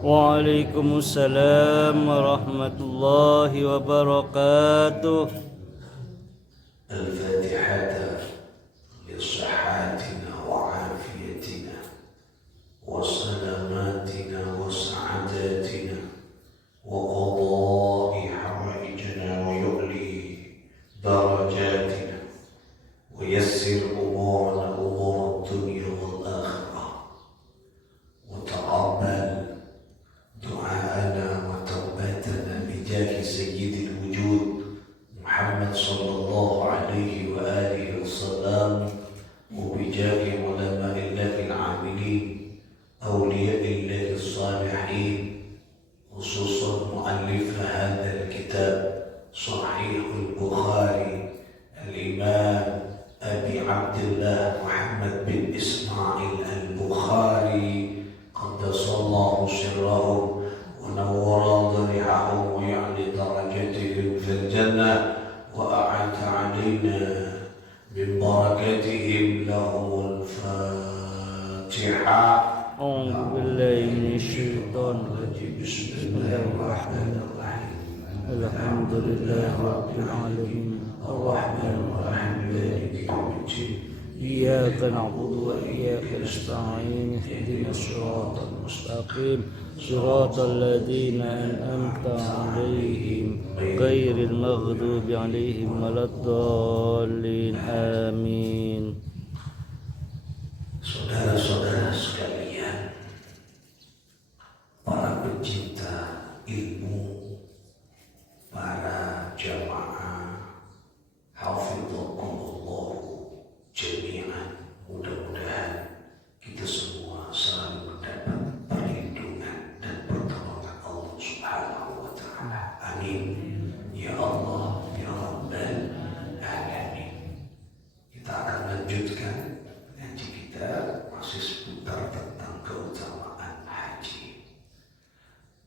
Waalaikumsalam warahmatullahi wabarakatuh. الفاتحة لصحاتنا وعافيتنا وسلاماتنا وسعاداتنا وقضاء حوائجنا ويؤلي درجاتنا ويسر أمورنا أمور الدنيا والآخرة وتقبل دعاءنا وتوبتنا بجاه سيد الوجود محمد صلى الله عليه وآله وسلم وبجاه علماء الله العاملين أولياء الله الصالحين خصوصا مؤلف هذا الكتاب صحيح البخاري الإمام أبي عبد الله محمد بن إسماعيل البخاري قدس الله سرهم ونور ضريحهم ويعلي درجتهم في الجنة وأعد علينا من بركتهم لهم الفاتحة. أعوذ بالله من الشيطان الرجيم. بسم الله الرحمن الرحيم. الحمد لله رب العالمين الرحمن الرحيم مالك يوم الدين. إياك نعبد وإياك نستعين اهدنا الصراط المستقيم صراط الذين أنعمت عليهم غير المغضوب عليهم ولا الضالين آمين. Saudara-saudara sekalian, para pencinta ilmu, para jamaah hafizahumullah jami'an, mudah-mudahan kita semua selalu mendapat perlindungan dan pertolongan Allah Subhanahu wa taala. Amin. Ya Allah, ya Rabbal alamin. Kita akan lanjutkan ngaji kita masih seputar tentang keutamaan haji.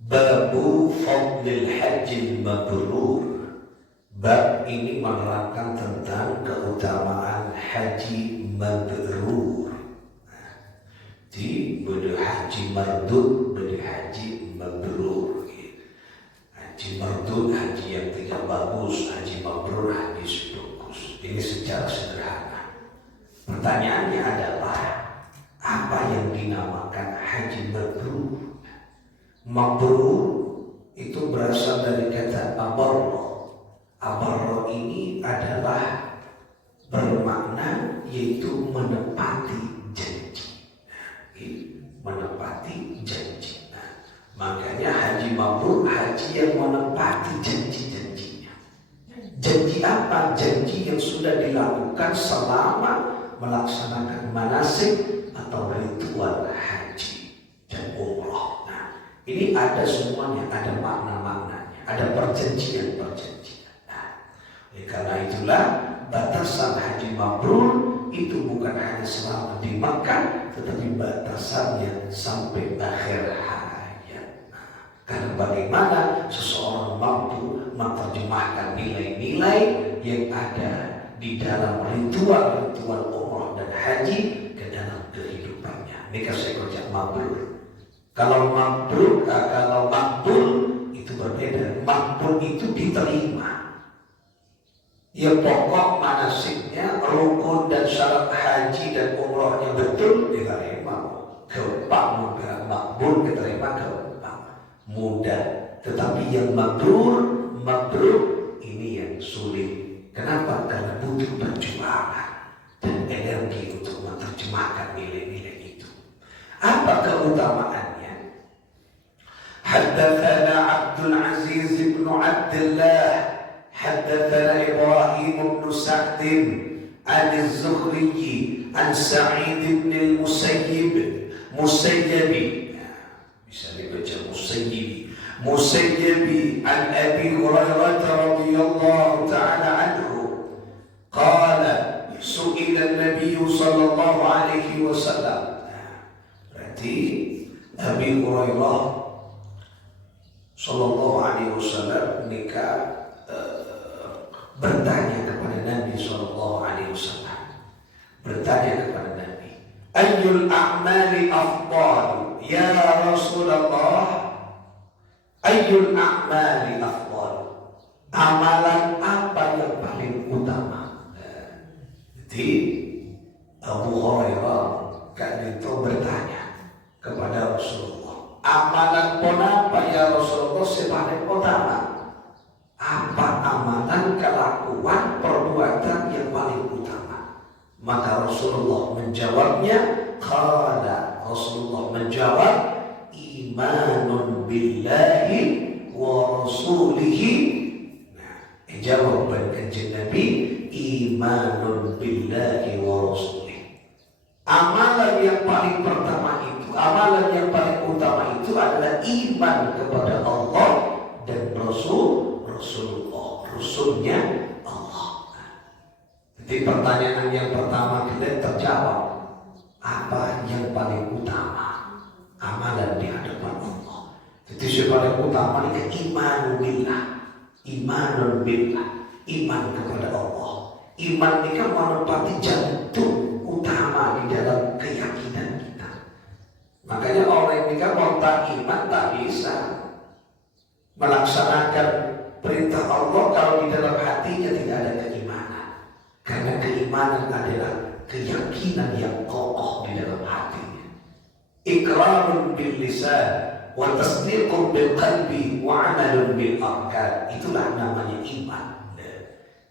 Babu fadlil hajjil mabrur. Bab ini menerangkan tentang keutamaan haji mabrur. Di beda haji mardud, beda haji mabrur. Haji mardud haji yang tidak bagus, haji mabrur haji bagus. Ini secara sederhana. Pertanyaannya adalah apa yang dinamakan haji mabrur? Mabrur itu berasal dari kata abarro. Abarro ini adalah bermakna yaitu menepati janji. Menepati janji. Makanya haji mabrur haji yang menepati janji-janjinya. Janji apa? Janji yang sudah dilakukan selama melaksanakan manasik atau ritual haji dan umrah. Nah, ini ada semuanya, ada makna-maknanya, ada perjanjian-perjanjian. Nah, karena itulah batasan haji mabrur itu bukan hanya selama di Makkah, tetapi batasannya sampai akhir hayat. Nah, karena bagaimana seseorang mampu menerjemahkan nilai-nilai yang ada di dalam ritual-ritual umrah dan haji ke dalam kehidupannya. Ini kan saya kerja mabrur. Kalau makbul itu berbeda. Makbul itu diterima. Ya pokok manasiknya, rukun dan syarat haji dan umrahnya betul diterima. Gampang, makbul diterima gampang, mudah. Tetapi yang mabrur ini yang sulit. Kenapa? Karena butuh perjuangan dan energi untuk menerjemahkan nilai-nilai itu. Apa keutamaannya? Haddatsana Abdul Aziz bin Abdullah, haddatsana Ibrahim bin Sa'd an Az-Zuhri an Sa'id bin al-Musayyib, bisa dibaca Musayyib an Abi Hurairah radhiyallahu ta'ala anhu qala su'ila an-nabiy sallallahu alaihi wasallam. Berarti Abi Hurairah sallallahu alaihi wasallam nikah bertanya kepada Nabi sallallahu alaihi wasallam. Bertanya kepada Nabi, ayyul a'mali afdal ya Rasulullah? Ayyul a'mali afdal. Amalan apa yang paling utama? Jadi Abu Hurairah kan itu bertanya kepada Rasulullah, amalan apa ya Rasulullah yang paling utama? Apa amalan, kelakuan, perbuatan yang paling utama? Maka Rasulullah menjawabnya, Rasulullah menjawab, imanun billahi wa rasulihi. Jawaban kanjeng Nabi, imanun billahi wa rasulih. Amalan yang paling pertama itu, amalan yang paling utama itu adalah iman kepada Allah dan Rasulnya Allah. Jadi pertanyaan yang pertama kita terjawab, apa yang paling utama? Amalan di hadapan Allah. Jadi yang paling utama adalah iman billah. Imanun billah, iman kepada Allah. Iman ini kan menempati jantung utama di dalam keyakinan kita. Makanya orang ini kan mau tak iman tak bisa melaksanakan perintah Allah kalau di dalam hatinya tidak ada keimanan. Karena keimanan adalah keyakinan yang kokoh di dalam hatinya. Iqrarun bil lisan wa tasdiqun bil qalbi wa 'amalun bil arkan. Itulah namanya iman.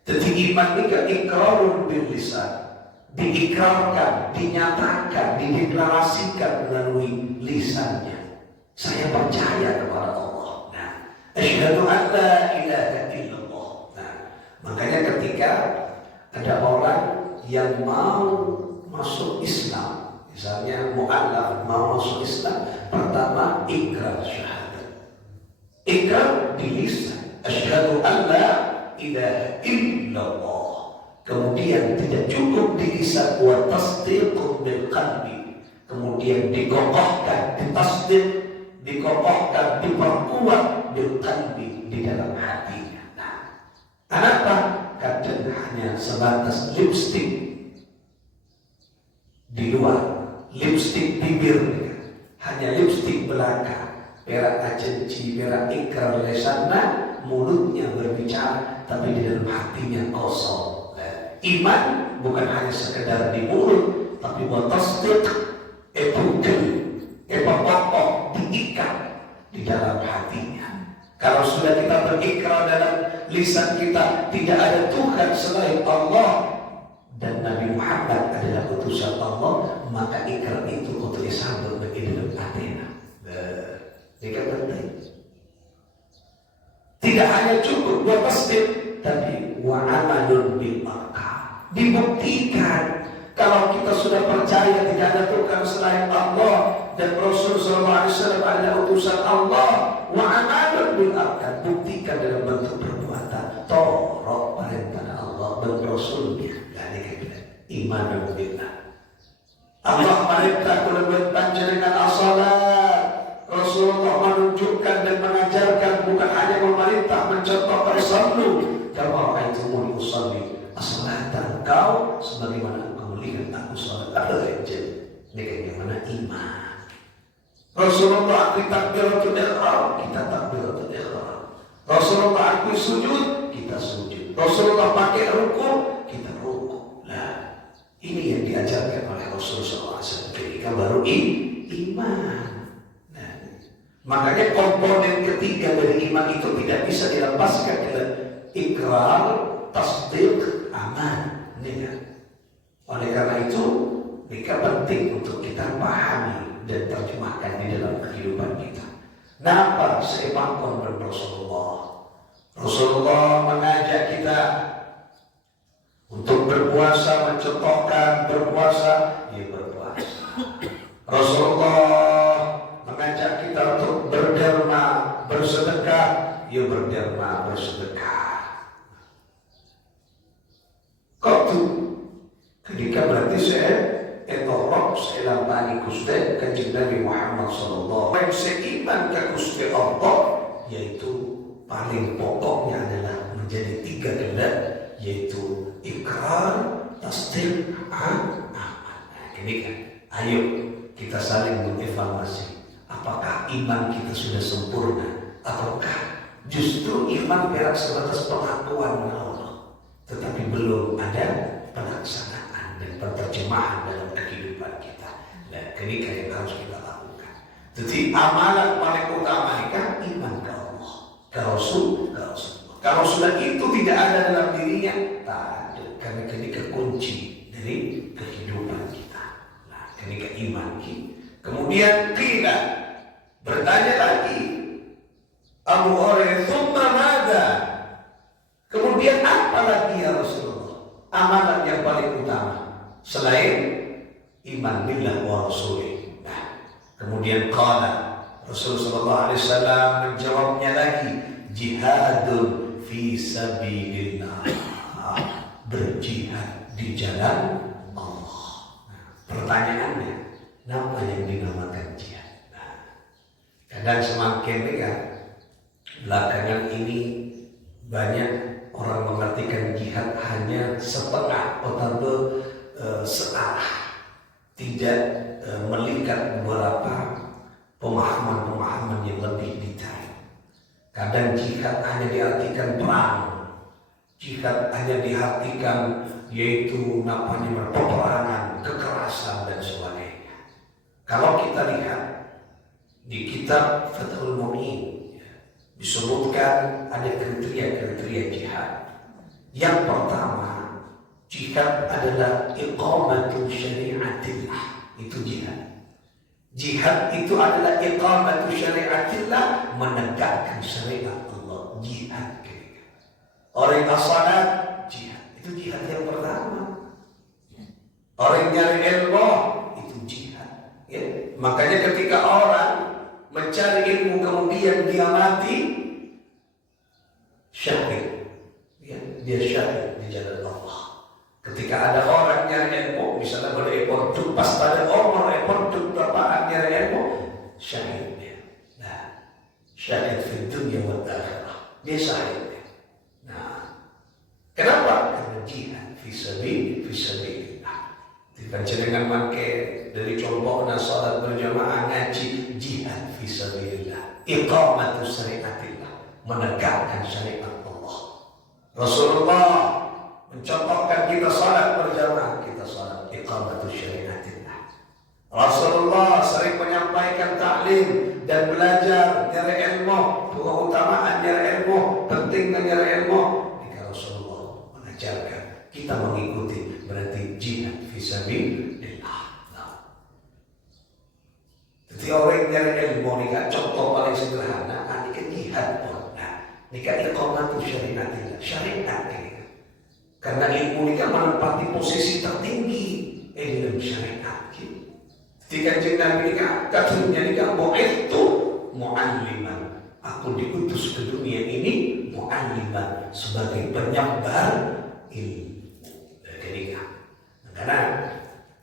Jadi iman ini kan iqrarun bil lisan, diikrarkan, dinyatakan, dideklarasikan melalui lisannya. Saya percaya kepada Allah. Nah, asyhadu an la ilaha illallah. Nah, makanya ketika ada orang yang mau masuk Islam, misalnya mu'allaf mau masuk Islam, pertama ikrar syahadat. Ikrar di lisan, asyhadu an la ilaha illallah. Kemudian tidak cukup di lisan, wa tasdiqun bil qalbi. Kemudian dikokohkan, ditasdiq, dikokohkan, diperkuat bil qalbi, di dalam hatinya. Nah, kenapa? Kadang hanya sebatas lipstik di luar, lipstik bibir, hanya lipstik belaka, perak acenci, perak ikrar lesana, mulutnya berbicara, tapi di dalam hatinya kosong. Iman bukan hanya sekedar di mulut, tapi tasdiq, kokoh, diikat di dalam hatinya. Kalau sudah kita berikrar dalam lisan kita, tidak ada Tuhan selain Allah dan Nabi Muhammad adalah utusan Allah, maka ikrar itu tulisan bagi dalam hatinya. Ini penting. Tidak hanya cukup buat tasdiq, tapi wa amalun bil arkan. Dibuktikan kalau kita sudah percaya tidak ada Tuhan selain Allah dan Rasul sallallahu alaihi wasallam adalah utusan Allah, wa amalun bil arkan, buktikan dalam bentuk perbuatan. Torok perintah Allah dan Rasulnya. Iman billah. Allah perintah kepada panjenengan as-salat. Rasulullah menunjukkan dan mengajarkan, bukan hanya memerintah, mencontohkan sallu kama ra'aitumuni usalli. As-salata engkau sebagaimana engkau melihat aku salat. Ada yang ini mana iman. Rasulullah akui takbiratul ihram, kita takbiratul ihram. Rasulullah akui sujud, kita sujud. Rasulullah pakai ruku, kita ruku. Nah, ini yang diajarkan oleh Rasulullah SAW. Ketika baru iman. Nah, makanya komponen ketiga dari iman itu tidak bisa dilepaskan dengan ikrar, tasdiq, aman. Oleh karena itu, ini penting untuk kita pahami dan terjemahkan di dalam kehidupan kita. Kenapa sepakat dengan Rasulullah? Rasulullah mengajak kita untuk berpuasa, mencontohkan berpuasa, ya berpuasa. Rasulullah mengajak kita untuk berderma, bersedekah, ya berderma, bersedekah. Kok tuh? Ketika berarti saya etorok, saya lampani Gusti Kanjeng Nabi Muhammad sallallahu alaihi wasallam. Seiman ke Gusti Allah, yaitu paling pokoknya adalah menjadi 3 kehendak, yaitu ikrar, tasdiq, aman. Ini kan, ayo kita saling mengevaluasi apakah iman kita sudah sempurna Ataukah justru iman berak sebatas pengakuan Allah, tetapi belum ada pelaksanaan dan penerjemahan dalam kehidupan kita. Dan ini yang harus kita lakukan. Jadi amalan paling utama kan iman ke Allah, ke Rasul, ke Rasulullah. Kalau sudah itu tidak ada dalam dirinya, tak ada. Karena ini kekunci dari kehidupan kita. Nah, ini keiman kita. Kemudian kita bertanya lagi, Abu Hurairah, "Tsumma madza?" Kemudian apa lagi ya Rasulullah? Amalan yang paling utama selain iman billah wa rasulih. Nah, kemudian qala Rasulullah sallallahu alaihi wasallam menjawabnya lagi, jihadun fi sabilillah. Berjihad di jalan Allah. Nah, pertanyaannya, apa yang dinamakan jihad? Nah, kadang semakin kan belakangan ini banyak orang mengartikan jihad hanya setengah atau searah, tidak melihat beberapa pemahaman-pemahaman yang lebih detail. Kadang jihad hanya diartikan perang, jihad hanya diartikan yaitu namanya peperangan, kekerasan dan sebagainya. Kalau kita lihat di kitab Fathul Mu'in disebutkan ada kriteria jihad. Yang pertama, jihad adalah iqamatu syari'atillah. Itu jihad. Jihad itu adalah iqamatu syari'atillah, menegakkan syariat Allah. Jihad. Orang yang salat, jihad. Itu jihad yang pertama. Orang nyari ilmu, itu jihad. Ya. Makanya ketika orang mencari ilmu kemudian dia mati, syahid, ya, dia syahid di jalan Allah. Ketika ada orang nyari ilmu, misalnya berepon pas pada orang repon berapaan nyari ilmu, syahid dia. Nah, syahid di dunia wal akhirah, dia syahid. Nah, kenapa? Karena jihad fisabilillah. Dibaca dengan makai dari contohnya salat berjamaah, ngaji, jihad fisabilillah, iqamatu syariatillah, menegakkan syariat Allah. Rasulullah mencontohkan kita salat berjamaah, kita salat iqamatu syariatillah. Rasulullah sering menyampaikan taklim dan belajar nyari ilmu, keutamaan nyari ilmu, pentingnya nyari ilmu. Jika Rasulullah mengajarkan, kita mengikuti, berarti jihad fisabilillah. Jadi orang yang nyari ilmu ini kan contoh paling sederhana, ini kan jihad pun. Nah, ini kan iqamatu syariatillah, syariat ini kan. Karena ilmu ini kan menempati posisi tertinggi ilmu syariat. Ketika Nabi ini kan katanya ini kan bu'ithu mu'alliman. Aku diutus ke dunia ini mu'alliman, sebagai penyebar ilmu. Jadi kan, karena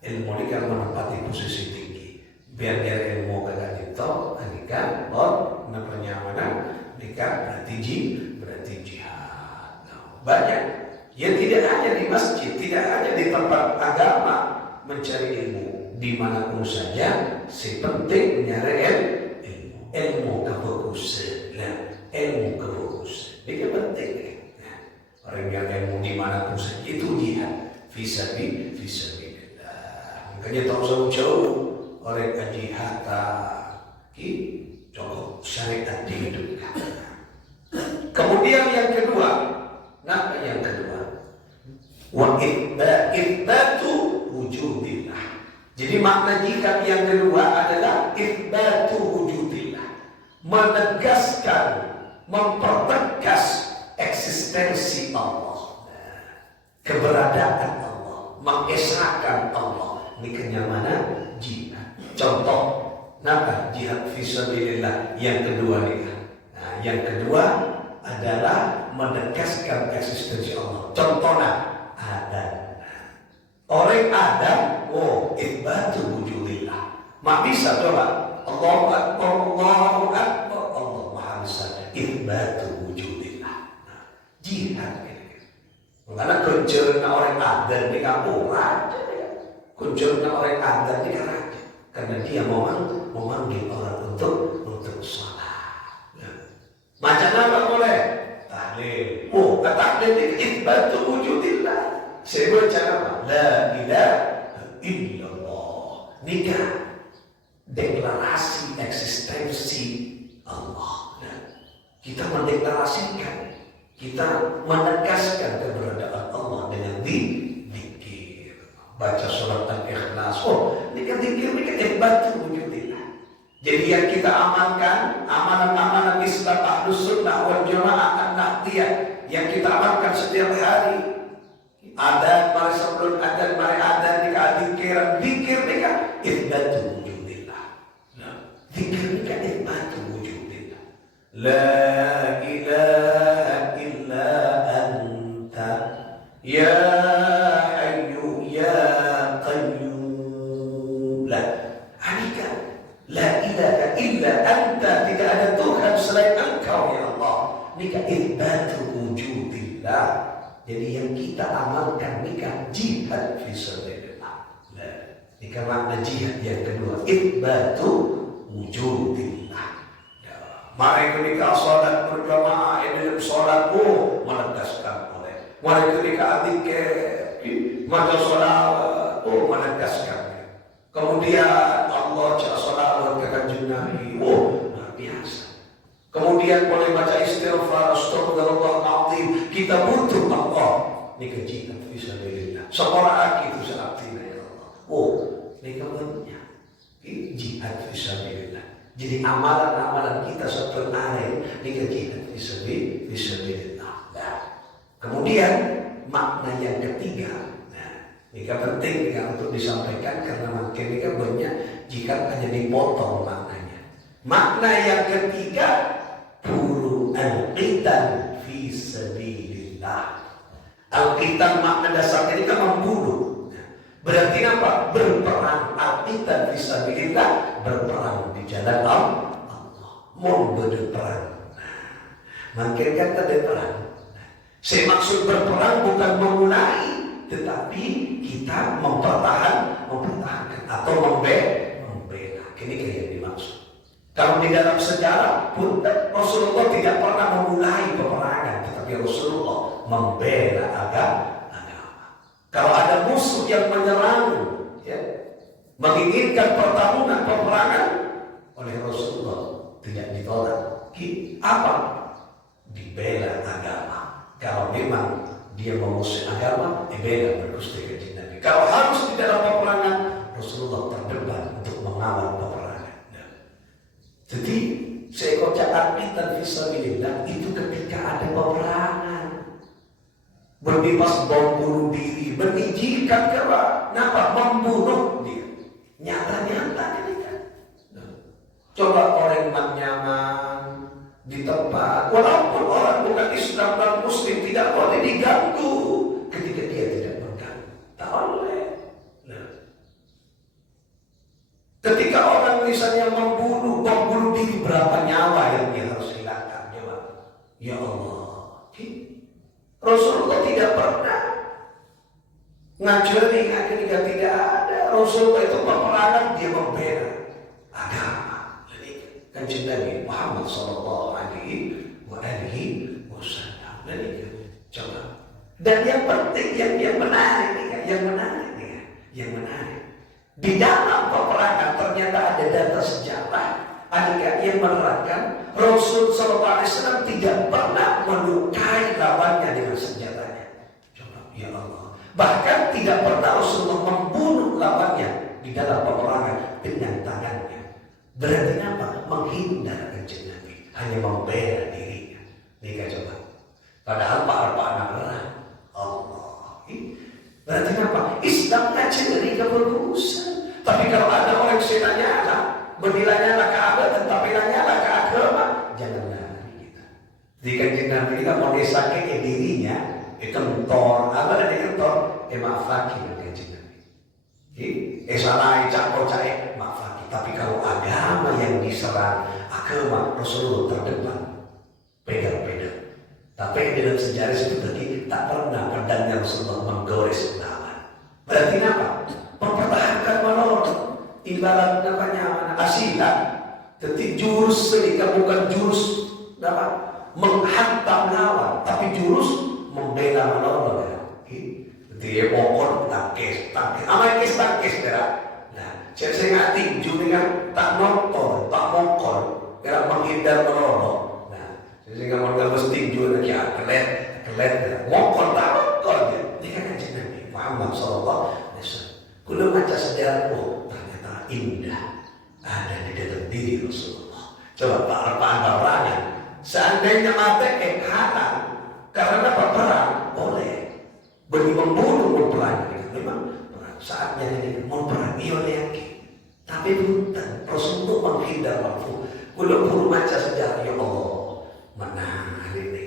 ilmu ini kan menempati posisi tinggi. Biar ilmu kagak ditol, nikah, namanya mana? Nikah berarti jihad. Nah, banyak yang tidak hanya di masjid, tidak hanya di tempat agama mencari ilmu, dimanapun saja, si penting nyari ilmu kefokusan, ilmu kefokusan. Ini penting. Nah, orang yang ilmu dimanapun saja itu jihad fisabilillah. Makanya tahu jauh orang jihad cukup syariat dihidupkan. Kemudian yang kedua, wa itsbatu wujudillah. Jadi makna jihad yang kedua adalah itsbatu wujudillah, menegaskan, mempertegas eksistensi Allah, keberadaan Allah, mengesahkan Allah. Ini kenyamanan jihad. Contoh, jihad fisabilillah yang kedua nih. Nah, yang kedua adalah menegaskan eksistensi Allah. Contohnya Adam. Orang Adam, itsbatu wujudillah. Mak bisa coba. Allahu Akbar, Allahu Akbar, Allah Maha Besar. Itsbatu wujudillah. Nah, jihad ini. Karena kunjurna orang Adam di kampung raja. Kunjurna orang Adam di raja. Karena dia memanggil orang untuk salat. Nah, ini itsbatu wujudillah. Saya baca apa? La ilaha illallah. Nikah deklarasi eksistensi Allah. Nah, kita mendeklarasikan, kita menegaskan keberadaan Allah dengan zikir. Baca surat Al-Ikhlas. Oh, ini kan zikir, ini kan itsbatu wujudillah. Jadi yang kita amalkan, amalan-amalan Islam Ahlus Sunnah wal Jamaah An-Nahdiyah yang kita amalkan setiap hari. Adan, mari sebelum adan, mari adan, nikah, zikir, nikah, itsbatu wujudillah. Nah, zikir, nikah, itsbatu wujudillah. La ilaha illa anta, ya hayyu ya qayyum. La ilaha illa anta, tidak ada Tuhan selain Engkau ya Allah. Nikah itsbatu wujudillah. Jadi yang kita amalkan nikah jihad fisabilillah. Nikah makna jihad yang kedua, itsbatu wujudillah. Mari ketika sholat berjamaah, ini sholat menegaskan oleh. Mari ketika zikir, maka sholat menegaskan. Kemudian Allah sholat ke kanjeng Nabi, luar biasa. Kemudian boleh baca istighfar, astagfirullahal azim. Kita butuh Allah. Ini jihad fisabilillah. Seorang itu seartinya ya Allah. Ini kabarnya. Jihad fisabilillah. Jadi amalan-amalan kita sebenarnya ini jihad fisabilillah. Nah, kemudian makna yang ketiga. Nah, ini penting ya untuk disampaikan karena makin ini banyak jika hanya dipotong maknanya. Makna yang ketiga, al-qital fi sabilillah. Al-qital makna dasarnya ini kan membunuh. Berarti apa? Berperang. Al-qital fi sabilillah, berperang di jalan Allah. Mau berperang. Makin kata berperang. Saya maksud berperang bukan memulai, tetapi kita mempertahankan atau membela. Ini yang dimaksud. Kalau di dalam sejarah pun Rasulullah tidak pernah memulai peperangan, tetapi Rasulullah membela agama. Kalau ada musuh yang menyerang, ya, menginginkan pertarungan peperangan, oleh Rasulullah tidak ditolak. Apa? Dibela agama. Kalau memang dia memusuhi agama, dibela bergusti kanjeng Nabi. Kalau harus di dalam peperangan, Rasulullah terdepan untuk mengawal peperangan. Jadi seekor al-qital fisabilillah itu ketika ada peperangan, berbebas bom bunuh diri, mengizinkan kenapa membunuh dia, nyata-nyata kan. Coba orang nyaman di tempat, walaupun orang bukan Islam dan Muslim tidak boleh diganggu ketika dia tidak mengganggu, tak boleh. Ketika orang misalnya membunuh diri, berapa nyawa yang dia harus hilangkan? Ya Allah, Rasulullah tidak pernah ngajari ketika tidak ada. Rasulullah itu peperangan, dia membela agama. Jadi kanjeng Nabi Muhammad sallallahu alaihi wasallam. Jadi coba. Dan yang penting, yang menarik, yang menarik. Di dalam peperangan ternyata ada data sejarah, ada yang menerangkan Rasul sallallahu alaihi wasallam tidak pernah melukai lawannya dengan senjatanya. Coba, ya Allah. Bahkan tidak pernah Rasulullah membunuh lawannya di dalam peperangan dengan tangannya. Berarti apa? Menghindar kanjeng Nabi, hanya membela dirinya. Nih coba. Padahal para anak perang. Allah. Berarti apa? Islam ngajari dari keberusan. Tapi kalau ada orang senanya menilainya Ka'bah dan tampilannya agama, jangan lari kita. Di kanjeng Nabi ini kan mau disakit dirinya, itu kentor, apa ada kentor? Maafaki kanjeng Nabi. Salah cakap maafaki. Tapi kalau agama yang diserang, agama Rasulullah terdepan, pegang-pegang. Tapi dalam sejarah itu tadi tak pernah pedangnya Rasulullah menggores lawan. Berarti apa? Mempertahankan manon. Ibarat namanya asilah. Jadi jurus sedikit bukan jurus menghantam lawan, tapi jurus membela menolong ya. Dia pokok tangkis. Apa tangkis ya? Nah, saya nggak tinju dengan tak nonton, tak mongkol, kira menghindar menolong. Nah, saya nggak mau kalau tinju lagi kelet, mongkol tak mongkol ya. Ini kan Nabi Muhammad Sallallahu Alaihi Wasallam. Kalau baca sejarah, ternyata indah ada di dalam diri Rasulullah. Coba perangan. Seandainya mati hatam karena perang boleh. Beri membunuh memperang, memang saatnya ini memperang lagi. Tapi bukan Rasul menghindar waktu. Kalau pun baca sejarah ya Allah menang hari ini.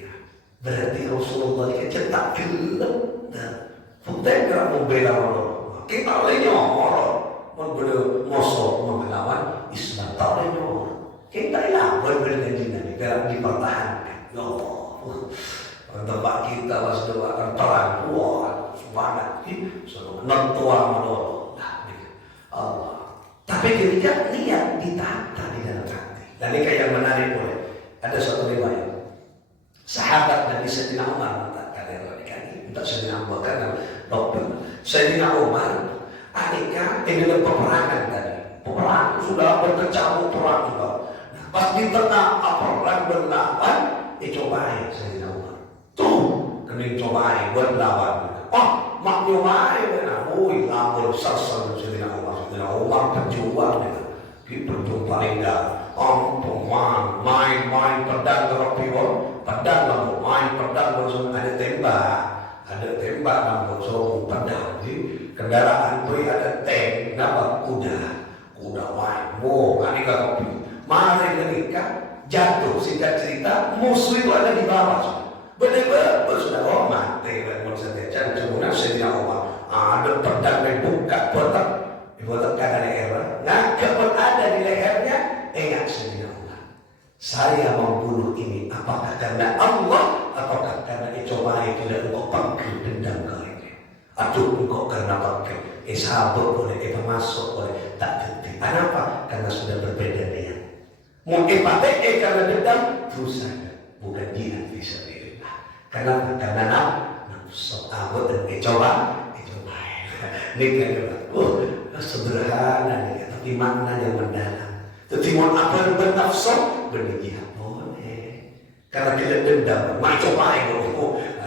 Berarti Rasulullah cetak gelap dan bukan gerak membela Allah. Kita oleh orang membela musuh melawan Islam tak oleh orang. Kita hilang berbeda dengan gerak dipertahankan. Ya Allah. Tempat kita was doakan perang, wah semangat, menentuan menolong. Allah. Tapi ketika niat ditata di dalam hati. Dan ini kayak menarik boleh. Ada satu riwayat. Sahabat Nabi Sayyidina Umar untuk Sayyidina Abu Bakar dan dokter Sayyidina Umar. Anika ini dalam peperangan tadi. Peperang sudah berkecamuk perang juga. Nah, pas di tengah perang berlawan, dicobain Sayyidina Umar. Tuh, kena cobain berlawan. Oh, mak nyobain benar. Oi, lamun sasal Sayyidina Umar penjual gitu. Penjual paling dah. Main pedang rapion, pedang lalu main pedang langsung ada tembak lalu sorong pedang di kendaraan tu ada tank, nama kuda main. Ini kalau mari ketika jatuh singkat cerita musuh itu ada di bawah. Benar-benar sudah mati dan senjata sebenarnya Sayyidina Umar ada pedang yang buka buat kanan era ngangkat ada di lehernya. Ingat Sayyidina Umar, saya membunuh ini apakah karena Allah ataukah karena cobai tidak engkau panggil dendam kau ini. Aduh engkau karena panggil sahabat boleh masuk boleh tak tertib. Kenapa? Karena sudah berbeda niat. Mungkin pakai karena dendam dosa bukan jihad fisabilillah. Karena nafsu abot dan coba. Ini kan sederhana nih, tapi makna yang mendalam. Timon apa yang bernafsu berjihad boleh. Karena kita dendam, mau coba itu.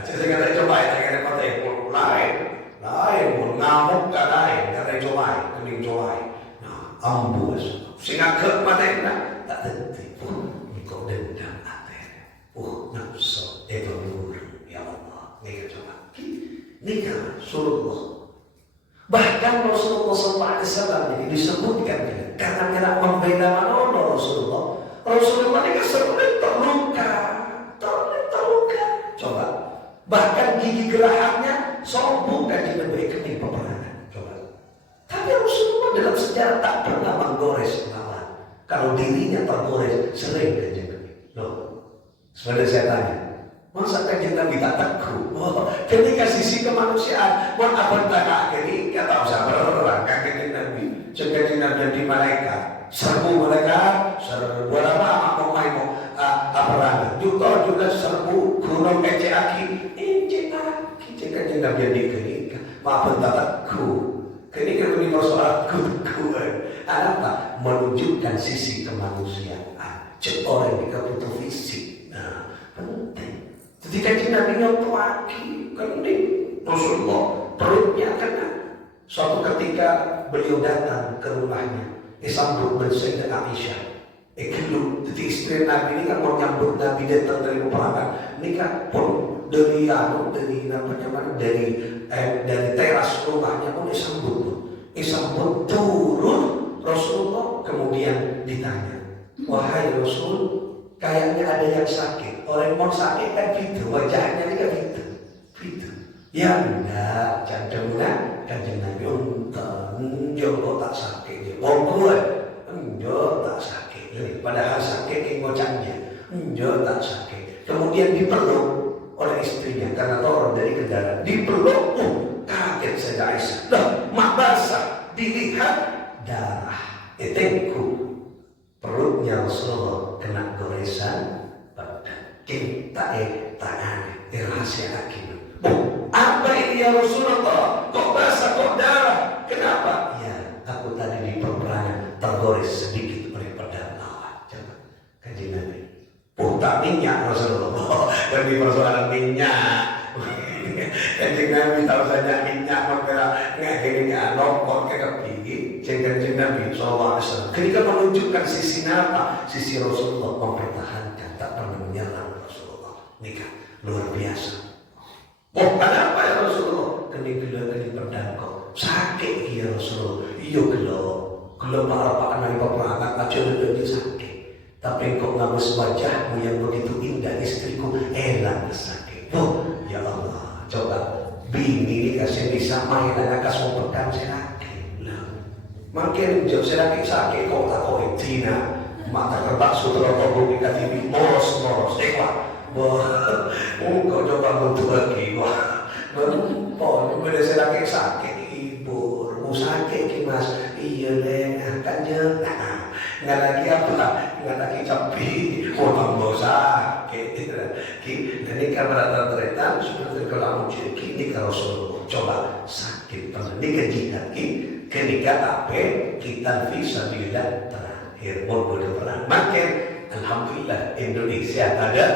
Saya kata coba, saya kata kata lain, ngamuk kan lain, karena coba, kening coba. Nah, ambus, sehingga ke mata tak tertipu. Kau dendam hati. Nafsu itu nurun, ya Allah. Nih coba, nih kan Rasulullah. Bahkan Rasulullah SAW ini disebutkan karena kita membela menolong Rasulullah ini sering terluka. Coba, bahkan gigi gerahaknya sombong dan diberi kening peperangan. Coba, tapi Rasulullah dalam sejarah tak pernah menggores lawan. Kalau dirinya tergores sering kejadian. Loh, sebenarnya saya tanya. Masa kajian Nabi tak teguh? Ketika sisi kemanusiaan, buat apa tak ini? Kata usah berang kajian Nabi. Kajian Nabi di malaikat, serbu malaikat, serbu apa? Mau main mau apa? Juga serbu gunung kecaki, kajian Nabi di kenika. Maaf tak teguh. Kenika ini masalah kuat. Apa? Menunjukkan sisi kemanusiaan. Orang yang butuh fisik. Nah, penting. Ketika Nabi nyontoaki kening Rasulullah perutnya kena. Suatu ketika beliau datang ke rumahnya disambut bersama Aisyah. Keluh, jadi istri Nabi ini kan mau nyambut Nabi datang dari peperangan. Ini kan pun dari teras rumahnya pun disambut turun Rasulullah. Kemudian ditanya, wahai Rasul, kayaknya ada yang sakit. Orang mau sakit kan gitu, wajahnya ini kan gitu. Ya enggak, jangan Nabi untung, jodoh tak sakit. Wongkuan, jodoh tak sakit. Padahal sakit yang ngocaknya, jodoh tak sakit. Kemudian dipeluk oleh istrinya karena turun dari kendaraan. Dipeluk, kaget Sayyidah Aisyah. Loh, mak basah, dilihat darah. Etengku, perutnya Rasulullah kena goresan. Kita tangan rahasia lagi. tak minyak Rasulullah. Jadi persoalan minyak. Jadi Nabi tahu saja minyak maka nggak gini nggak nopor ke kepingin. Jangan Nabi Sallallahu Alaihi Wasallam. Ketika menunjukkan sisi apa? Sisi Rasulullah mempertahankan, tak pernah menyerang Rasulullah. Nikah luar biasa. Oh kenapa ya Rasulullah? Kini pedang kau sakit ya Rasulullah. Iya kalau para nabi peperangan aja udah sakit. Tapi kau ngabus wajahmu yang begitu indah istriku elang sakit. Oh ya Allah. Coba bini kasih bisa main anak kasih pedang sakit. Makin jauh sakit kau tak kau Cina mata terbaksu terlalu bumi katibi moros ekwa. Wah, kau coba bentuk lagi wah. Oh, beda sakit ibu, sakit mas. Iya deh, kan jangan. Nggak lagi apa? Nggak lagi capi. Orang mau sakit. Jadi kamera terdekat seperti kalau muncul kini kalau Rasulullah coba sakit pernah dikejikan ketika apa kita bisa bilang terakhir mau berperang. Makin alhamdulillah Indonesia ada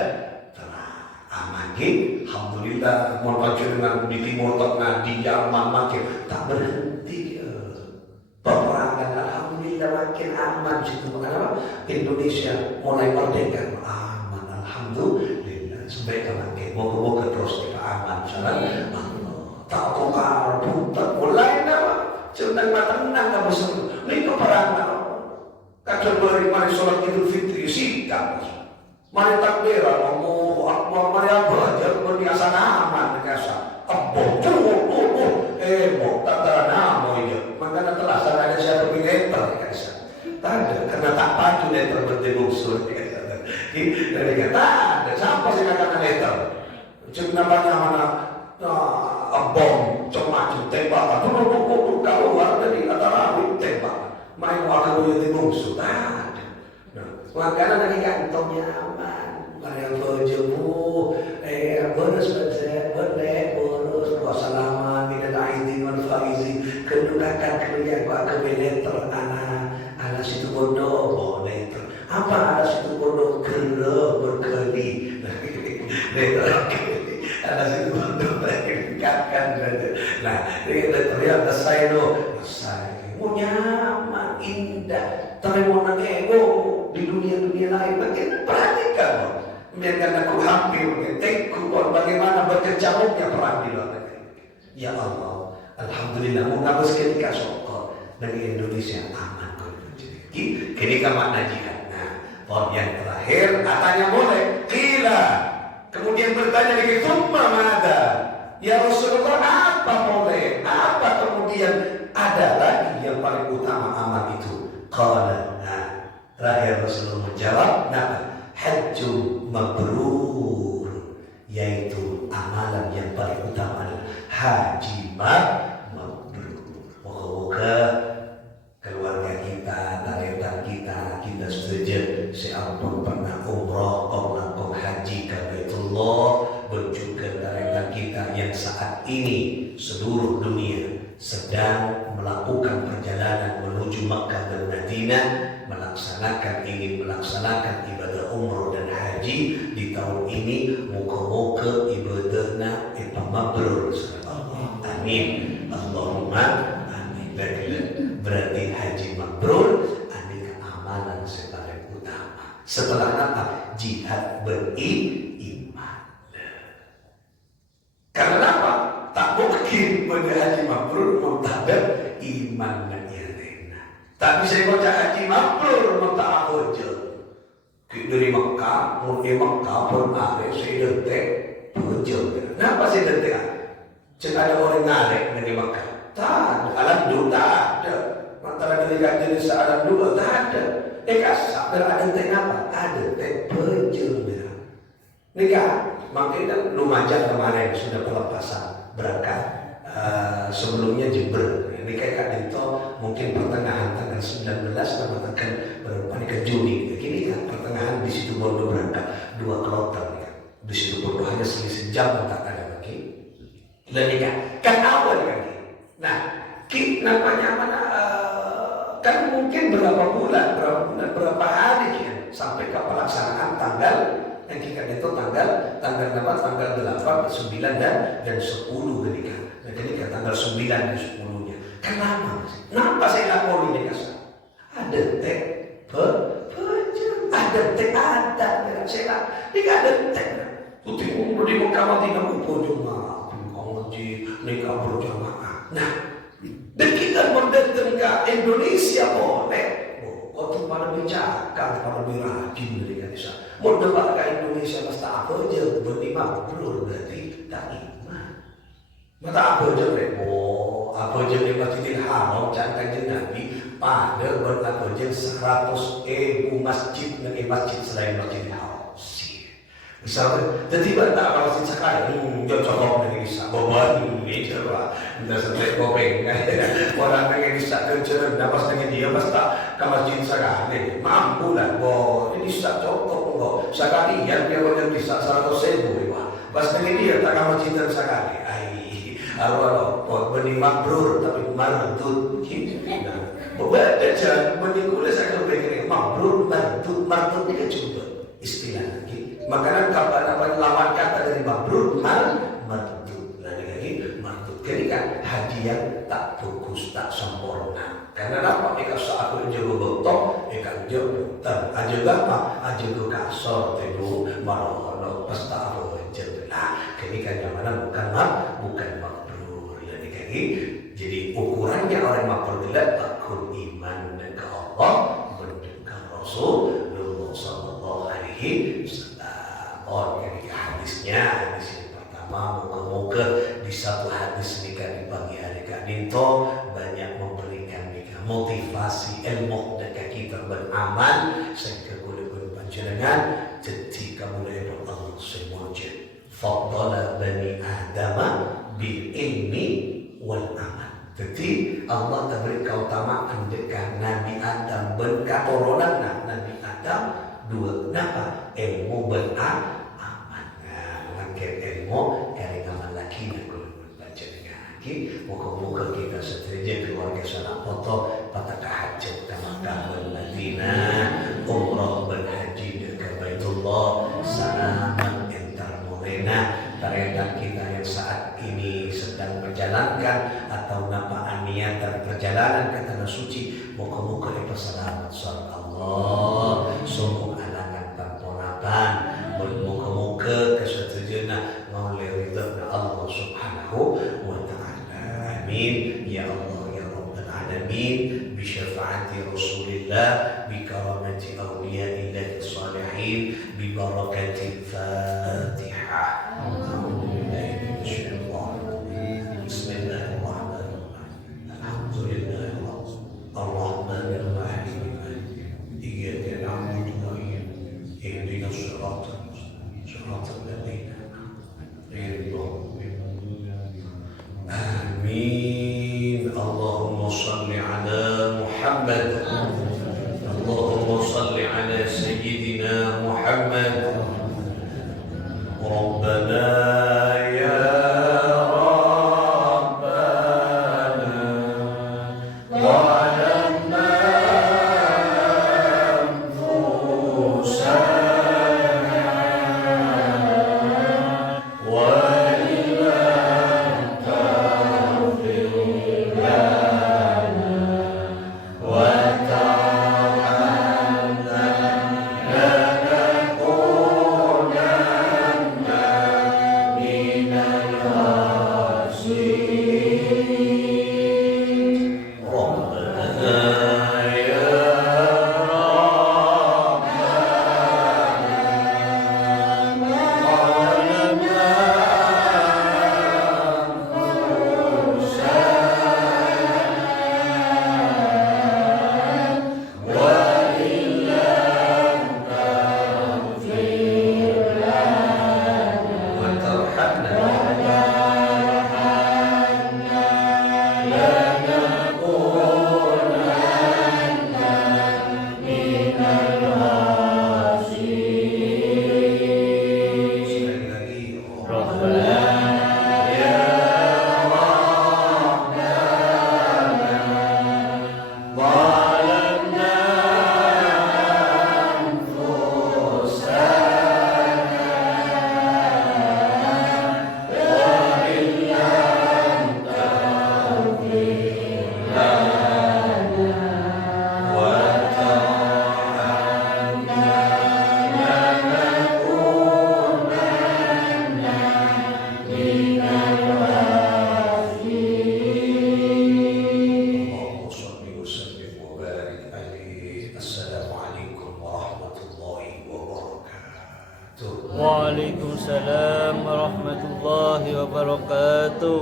aman alhamdulillah mau dengan di timur tengah di Yaman makin tak berhenti peperangan alhamdulillah makin aman situ kenapa Indonesia mulai merdeka aman alhamdulillah sebaik makin moga-moga terus kita aman salam tak kokar putar mulai nama sedang tenang nggak bisa ini peperangan kacau beri mari sholat Idul Fitri sikap mari takbir Allahu Akbar mari apa aja berbiasa aman biasa abong mau tak ada nama ini makanya telah ada siapa bileter tak ada karena tak padu letter berdebuksur dari kata ada siapa sih kata letter cuma namanya mana abong cuma tembak keluar dari antara tembak main wakil boleh debuksur tak ada makanya dari kantongnya aman mari berjemu bonus bonus wassalamu minal aidin wal faizin kedudukan kerja gua kebeneter anak situ bodoh letter apa anak situ bodoh berkeli anak situ bodoh berkelikan nah letternya selesai mau nyaman indah tapi mau ego di dunia lain makin perhatikan biarkan aku hampir mengetekku bagaimana berkecamuknya perang di luar negeri ya Allah alhamdulillah mau ngabus ketika sokor dari Indonesia aman ketika makna jihad nah yang terakhir katanya boleh kila kemudian bertanya lagi summa mada ya Rasulullah apa boleh apa kemudian ada lagi yang paling utama amal itu qala terakhir Rasulullah menjawab hajjun mabrur yaitu amalan yang paling utama adalah haji mabrur. Moga-moga keluarga kita, taretan kita setuju siapapun pernah umroh, pernah haji ke Baitullah, berjuga taretan kita yang saat ini seluruh dunia sedang melakukan perjalanan menuju Makkah dan Madinah ingin melaksanakan ibadah umroh dan haji di tahun ini moga-moga ibadahna mabrur amin Allahumma amin berarti haji mabrur ini amalan paling utama setelah apa jihad beriman karena apa tak mungkin pada haji mabrur mutadab iman dan irina tak bisa baca haji mabrur muta'ah aja dari Mekah pun ada sedetek bujur kenapa sedetek cuma ada orang narik dari Mekah tak alam dulu tak ada antara dari jenis alam dulu tak ada kasar ada tek apa ada tek bujur nikah makanya Lumajang kemarin sudah pelepasan berangkat sebelumnya Jember ini kayak Kak Dito mungkin pertengahan tanggal 19 atau tanggal berapa nih ke Juni begini kan pertengahan di situ Bondo berangkat 2 kloter ya. Di situ Bondo hanya selisih jam tak ada lagi dan nikah kan awal kan nah namanya mana kan mungkin berapa bulan berapa hari kan sampai ke pelaksanaan tanggal Hakikat itu tanggal berapa? Tanggal 8, 9 dan 10 ketika. Nah, ketika tanggal 9 dan 10-nya. Kenapa? Kenapa saya lapor ini kasar? Ada tek ada tek ada saya tidak ada tek. Putih umur di Mekah tidak upo cuma ngaji nikah berjamaah. Nah, dan kita mendatang ke Indonesia boleh. Waktu para bicara, para birajin mereka bisa. Mau debat ke Indonesia mesti apa aja bernima bro berarti tak iman. Mata apa aja mereka? Apa aja di Masjidil Haram cantik je Nabi pada berapa aja 100,000 masjid dengan masjid selain Masjidil Haram. Misalnya, tiba-tiba tak kalau masjid sekarang, jauh cokok dengan bisa beban ini coba, tidak sampai kopeng. Orang dengan bisa kerja dapat dengan dia pasti ke masjid sekarang, mampu lah. Ini bisa cokok enggak? Sekali yang dia boleh bisa 100,000, pas dengan dia tak ke masjid sekali. Arwah benih mabrur tapi mardut gitu. Beban aja menikulah saya kepengen mabrur mardut ini coba istilah lagi. Makanan kapan lawan kata dari mabrur mardut. Nah ini mardut. Jadi kan haji yang tak fokus, tak sempurna. Karena apa? Ika saat aku jago botok, ika jago dan aja apa? Aja go kasor tebu marono pas tak apa jago. Nah, ini kan yang mana bukan mabrur. Jadi ukurannya orang mabrur adalah takun iman ke Allah, mendengar Rasulullah Sallallahu Alaihi Wasallam. Ketika hadis yang pertama, moga-moga di satu hadis nikah di pagi hari kadinto banyak memberikan nikah motivasi ilmu dekat kita beramal sehingga boleh berpanjangan ketika mulai berAllah semuanya. Faddala bani Adama bil ilmi wal amal. Jadi Allah beri keutamaan dekat Nabi Adam berkaturunan Nabi Adam dua kenapa? Ilmu beramal. Mungkin ilmu dari amal laki yang boleh membaca dengan lagi. Moga-moga kita seterusnya keluarga salah foto pada tahajud Makkah dan Madinah, umrah berhaji dekat Baitullah, salaman entar morena. Tarekat kita yang saat ini sedang menjalankan atau nampak niat dan perjalanan ke tanah suci, moga-moga selamat soal Allah, semua halangan tanpa moga-moga kesetujuan oleh ridha Allah Subhanahu wa taala. Amin ya Allah ya Rabbal alamin bi syafaati Rasulillah bi karamati awliyaillah salihin bi barakatil Fatihah. Amin. Allahumma salli ala Muhammad. Allahumma salli ala Sayyidina Muhammad. Rabbana ya Tuh. Waalaikumsalam warahmatullahi wabarakatuh.